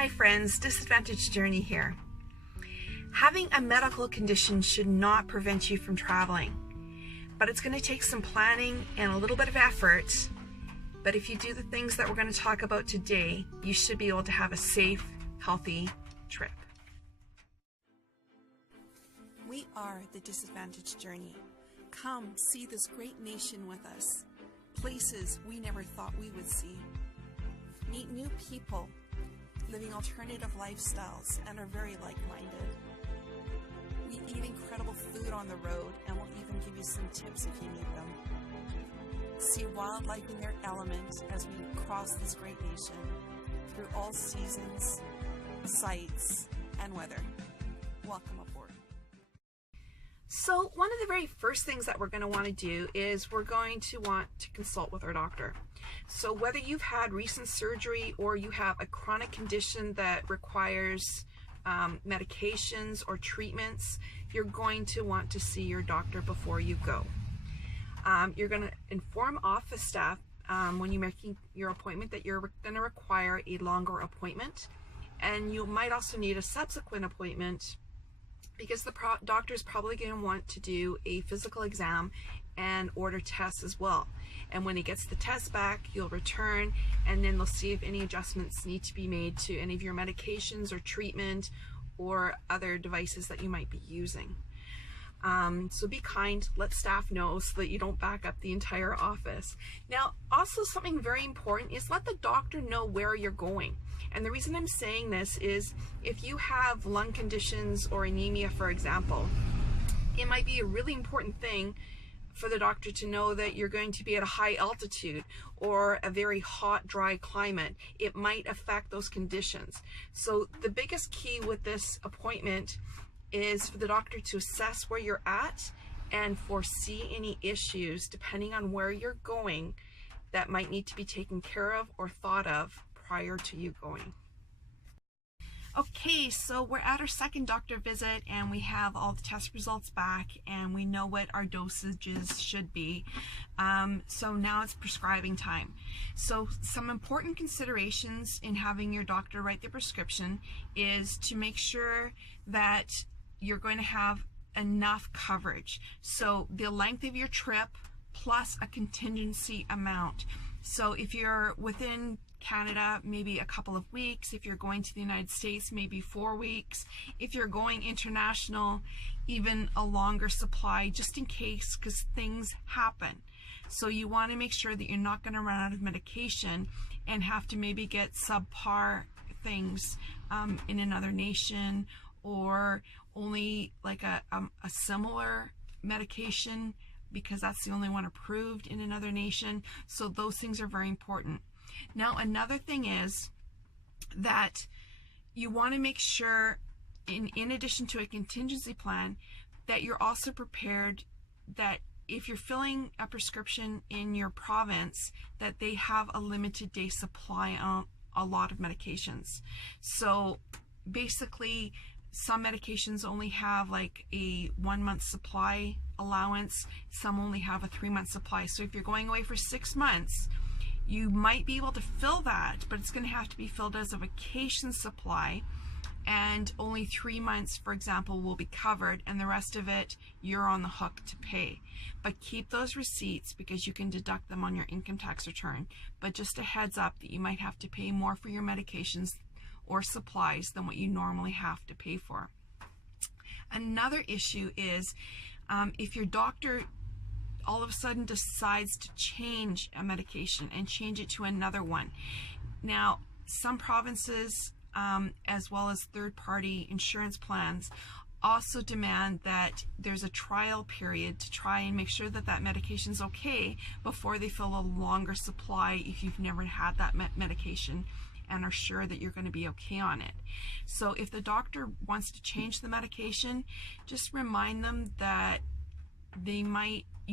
Hi friends, Disadvantaged Journey here. Having a medical condition should not prevent you from traveling, but it's going to take some planning and a little bit of effort. But if you do the things that we're going to talk about today, you should be able to have a safe, healthy trip. We are the Disadvantaged Journey. Come see this great nation with us. Places we never thought we would see. Meet new people living alternative lifestyles and are very like-minded. We eat incredible food on the road and will even give you some tips if you need them. See wildlife in their element as we cross this great nation through all seasons, sights, and weather. Welcome aboard. So one of the very first things that we're going to want to do is we're going to want to consult with our doctor. So whether you've had recent surgery or you have a chronic condition that requires medications or treatments, you're going to want to see your doctor before you go. You're going to inform office staff when you're making your appointment that you're going to require a longer appointment, and you might also need a subsequent appointment because the doctor is probably going to want to do a physical exam and order tests as well. And when he gets the test back, you'll return, and then they'll see if any adjustments need to be made to any of your medications or treatment or other devices that you might be using. So be kind, let staff know so that you don't back up the entire office. Now, also something very important is let the doctor know where you're going. And the reason I'm saying this is if you have lung conditions or anemia, for example, it might be a really important thing for the doctor to know that you're going to be at a high altitude or a very hot, dry climate. It might affect those conditions. So the biggest key with this appointment is for the doctor to assess where you're at and foresee any issues depending on where you're going that might need to be taken care of or thought of prior to you going. Okay, so we're at our second doctor visit and we have all the test results back and we know what our dosages should be. So now it's prescribing time. So some important considerations in having your doctor write the prescription is to make sure that you're going to have enough coverage. So the length of your trip plus a contingency amount. So if you're within Canada, maybe a couple of weeks. If you're going to the United States, maybe 4 weeks. If you're going international, even a longer supply, just in case, because things happen. So you want to make sure that you're not going to run out of medication and have to maybe get subpar things in another nation, or only like a similar medication because that's the only one approved in another nation. So those things are very important. Now, another thing is that you want to make sure, in addition to a contingency plan, that you're also prepared that if you're filling a prescription in your province, that they have a limited day supply on a lot of medications. So basically, some medications only have like a 1 month supply allowance. Some only have a 3-month supply. So if you're going away for 6 months, you might be able to fill that, but it's going to have to be filled as a vacation supply, and only 3 months, for example, will be covered, and the rest of it you're on the hook to pay. But keep those receipts because you can deduct them on your income tax return. But just a heads up that you might have to pay more for your medications or supplies than what you normally have to pay for. Another issue is if your doctor all of a sudden decides to change a medication and change it to another one. Now, some provinces, as well as third-party insurance plans, also demand that there's a trial period to try and make sure that that medication's okay before they fill a longer supply if you've never had that medication and are sure that you're going to be okay on it. So if the doctor wants to change the medication, just remind them that you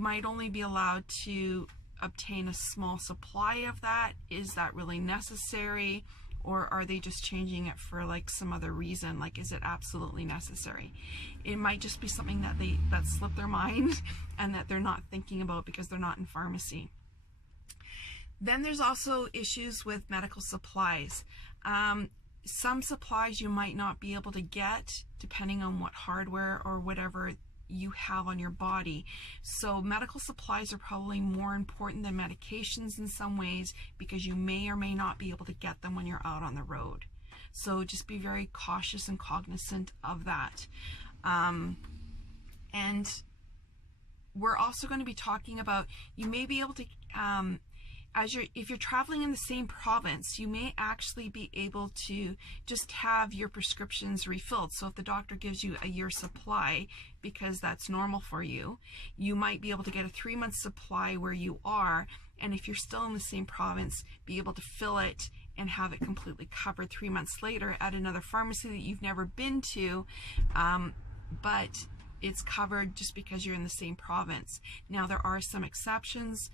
might only be allowed to obtain a small supply of that. Is that really necessary? Or are they just changing it for like some other reason? Like, is it absolutely necessary? It might just be something that slipped their mind and that they're not thinking about because they're not in pharmacy. Then there's also issues with medical supplies. some supplies you might not be able to get depending on what hardware or whatever you have on your body. So medical supplies are probably more important than medications in some ways, because you may or may not be able to get them when you're out on the road. So just be very cautious and cognizant of that. And we're also going to be talking about, you may be able to, if you're traveling in the same province, you may actually be able to just have your prescriptions refilled. So if the doctor gives you a year's supply, because that's normal for you, you might be able to get a 3-month supply where you are, and if you're still in the same province, be able to fill it and have it completely covered 3 months later at another pharmacy that you've never been to, but it's covered just because you're in the same province. Now, there are some exceptions,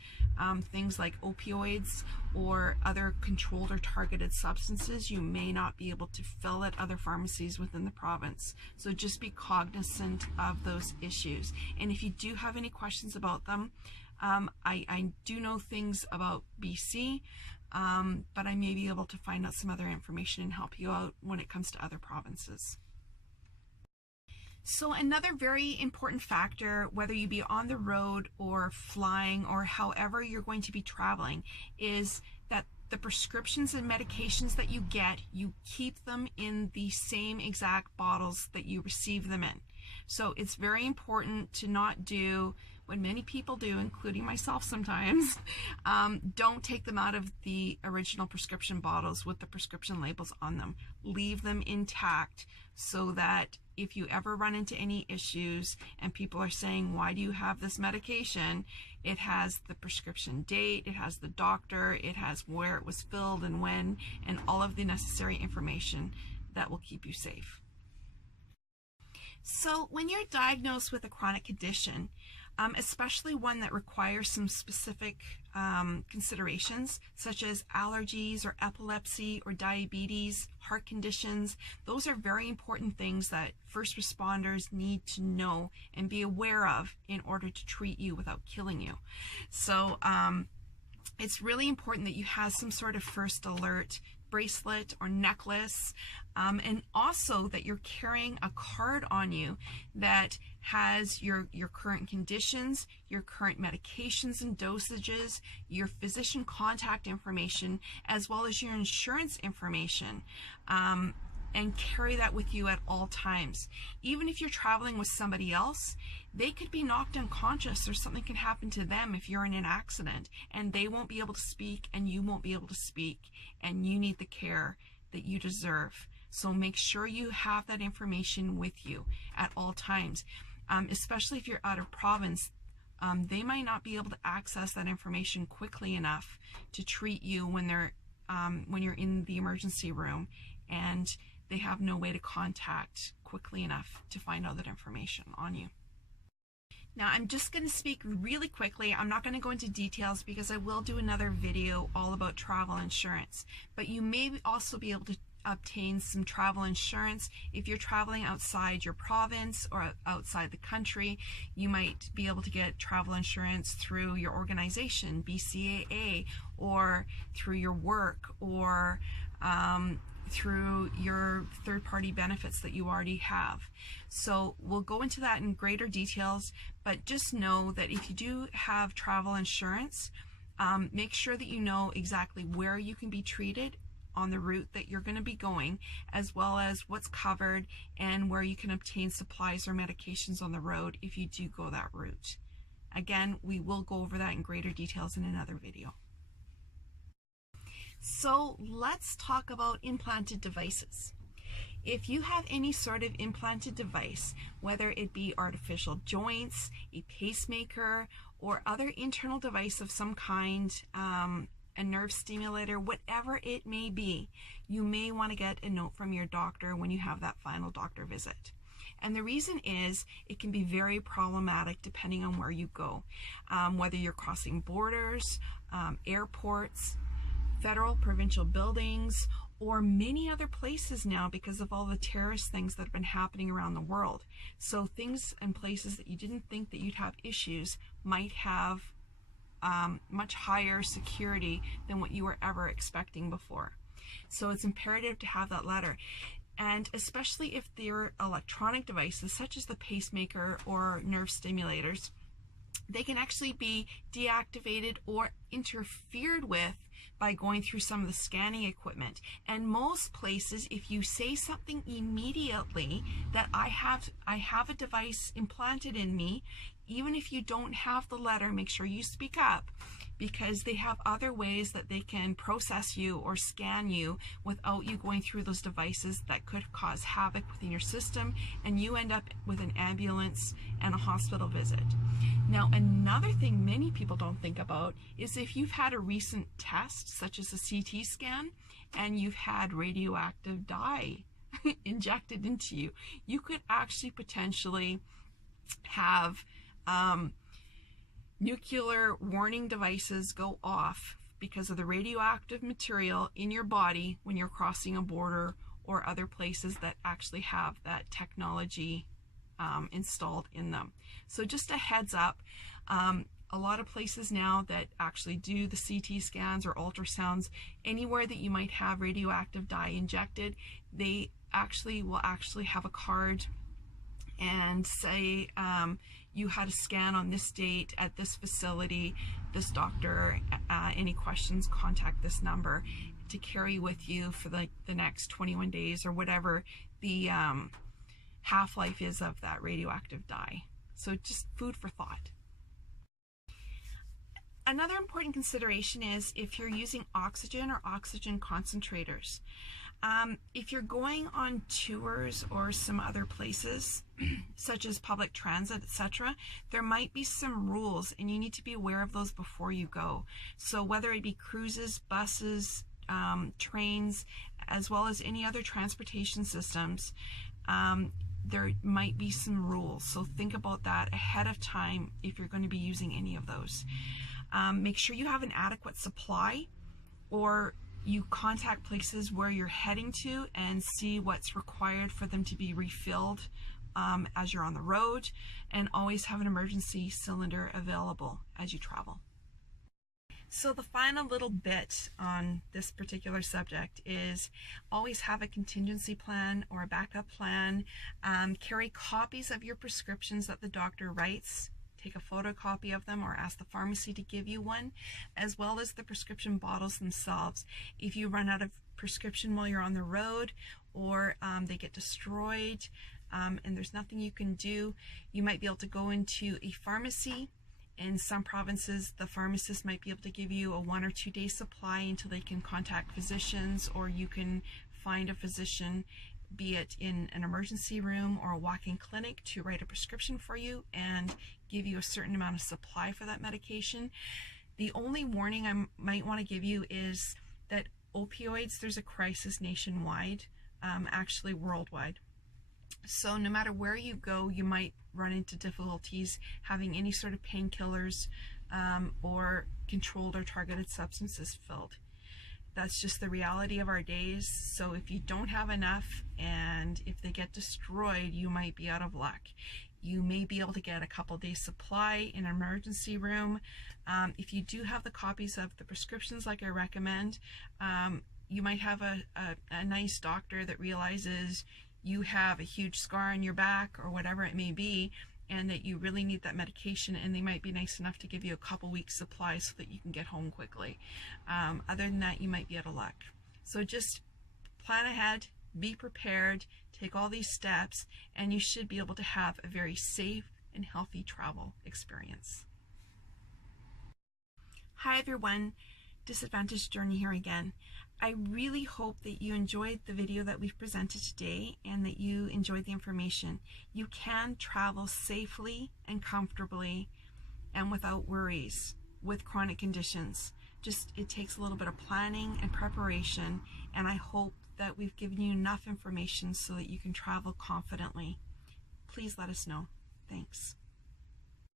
things like opioids or other controlled or targeted substances. You may not be able to fill at other pharmacies within the province. So just be cognizant of those issues. And if you do have any questions about them, I do know things about BC, but I may be able to find out some other information and help you out when it comes to other provinces. So another very important factor, whether you be on the road or flying or however you're going to be traveling, is that the prescriptions and medications that you get, you keep them in the same exact bottles that you receive them in. So it's very important to not do what many people do, including myself sometimes, don't take them out of the original prescription bottles with the prescription labels on them. Leave them intact, so that if you ever run into any issues and people are saying, why do you have this medication? It has the prescription date, it has the doctor, it has where it was filled and when, and all of the necessary information that will keep you safe. So when you're diagnosed with a chronic condition, especially one that requires some specific considerations, such as allergies or epilepsy or diabetes, heart conditions, those are very important things that first responders need to know and be aware of in order to treat you without killing you. So it's really important that you have some sort of first alert bracelet or necklace, and also that you're carrying a card on you that has your current conditions, your current medications and dosages, your physician contact information, as well as your insurance information, and carry that with you at all times. Even if you're traveling with somebody else, they could be knocked unconscious or something can happen to them if you're in an accident, and they won't be able to speak and you won't be able to speak, and you need the care that you deserve. So make sure you have that information with you at all times, especially if you're out of province. They might not be able to access that information quickly enough to treat you when you're in the emergency room, and they have no way to contact quickly enough to find out that information on you. Now, I'm just going to speak really quickly. I'm not going to go into details because I will do another video all about travel insurance, but you may also be able to obtain some travel insurance if you're traveling outside your province or outside the country. You might be able to get travel insurance through your organization, BCAA, or through your work, or through your third-party benefits that you already have. So we'll go into that in greater details, but just know that if you do have travel insurance, make sure that you know exactly where you can be treated on the route that you're going to be going, as well as what's covered and where you can obtain supplies or medications on the road if you do go that route. Again, we will go over that in greater details in another video. So let's talk about implanted devices. If you have any sort of implanted device, whether it be artificial joints, a pacemaker, or other internal device of some kind, a nerve stimulator, whatever it may be, you may want to get a note from your doctor when you have that final doctor visit. And the reason is it can be very problematic depending on where you go, whether you're crossing borders, airports, federal, provincial buildings, or many other places now because of all the terrorist things that have been happening around the world. So things and places that you didn't think that you'd have issues might have much higher security than what you were ever expecting before. So it's imperative to have that letter. And especially if they're electronic devices such as the pacemaker or nerve stimulators, they can actually be deactivated or interfered with by going through some of the scanning equipment. And most places, if you say something immediately that I have a device implanted in me, even if you don't have the letter, make sure you speak up, because they have other ways that they can process you or scan you without you going through those devices that could cause havoc within your system, and you end up with an ambulance and a hospital visit. Now, another thing many people don't think about is if you've had a recent test, such as a CT scan, and you've had radioactive dye injected into you, you could actually potentially have nuclear warning devices go off because of the radioactive material in your body when you're crossing a border or other places that actually have that technology installed in them. So just a heads up, a lot of places now that actually do the CT scans or ultrasounds, anywhere that you might have radioactive dye injected, they will actually have a card and say, you had a scan on this date at this facility, this doctor, any questions, contact this number, to carry with you for the next 21 days or whatever the half-life is of that radioactive dye. So just food for thought. Another important consideration is if you're using oxygen or oxygen concentrators. If you're going on tours or some other places, such as public transit, etc., there might be some rules, and you need to be aware of those before you go. So whether it be cruises, buses, trains, as well as any other transportation systems, there might be some rules. So think about that ahead of time if you're going to be using any of those. Make sure you have an adequate supply, or you contact places where you're heading to and see what's required for them to be refilled as you're on the road, and always have an emergency cylinder available as you travel. So the final little bit on this particular subject is always have a contingency plan or a backup plan. Carry copies of your prescriptions that the doctor writes. Take a photocopy of them or ask the pharmacy to give you one, as well as the prescription bottles themselves. If you run out of prescription while you're on the road, or they get destroyed and there's nothing you can do, you might be able to go into a pharmacy. In some provinces, the pharmacist might be able to give you a 1 or 2 day supply until they can contact physicians, or you can find a physician, be it in an emergency room or a walk-in clinic, to write a prescription for you and give you a certain amount of supply for that medication. The only warning I might want to give you is that opioids, there's a crisis nationwide, actually worldwide. So no matter where you go, you might run into difficulties having any sort of painkillers or controlled or targeted substances filled. That's just the reality of our days. So if you don't have enough, and if they get destroyed, you might be out of luck. You may be able to get a couple days supply in an emergency room. If you do have the copies of the prescriptions like I recommend, you might have a nice doctor that realizes you have a huge scar on your back or whatever it may be, and that you really need that medication, and they might be nice enough to give you a couple weeks supply so that you can get home quickly. Other than that, you might be out of luck. So just plan ahead, be prepared, take all these steps, and you should be able to have a very safe and healthy travel experience. Hi everyone, Disadvantaged Journey here again. I really hope that you enjoyed the video that we've presented today and that you enjoyed the information. You can travel safely and comfortably and without worries with chronic conditions. Just it takes a little bit of planning and preparation, and I hope that we've given you enough information so that you can travel confidently. Please let us know. Thanks.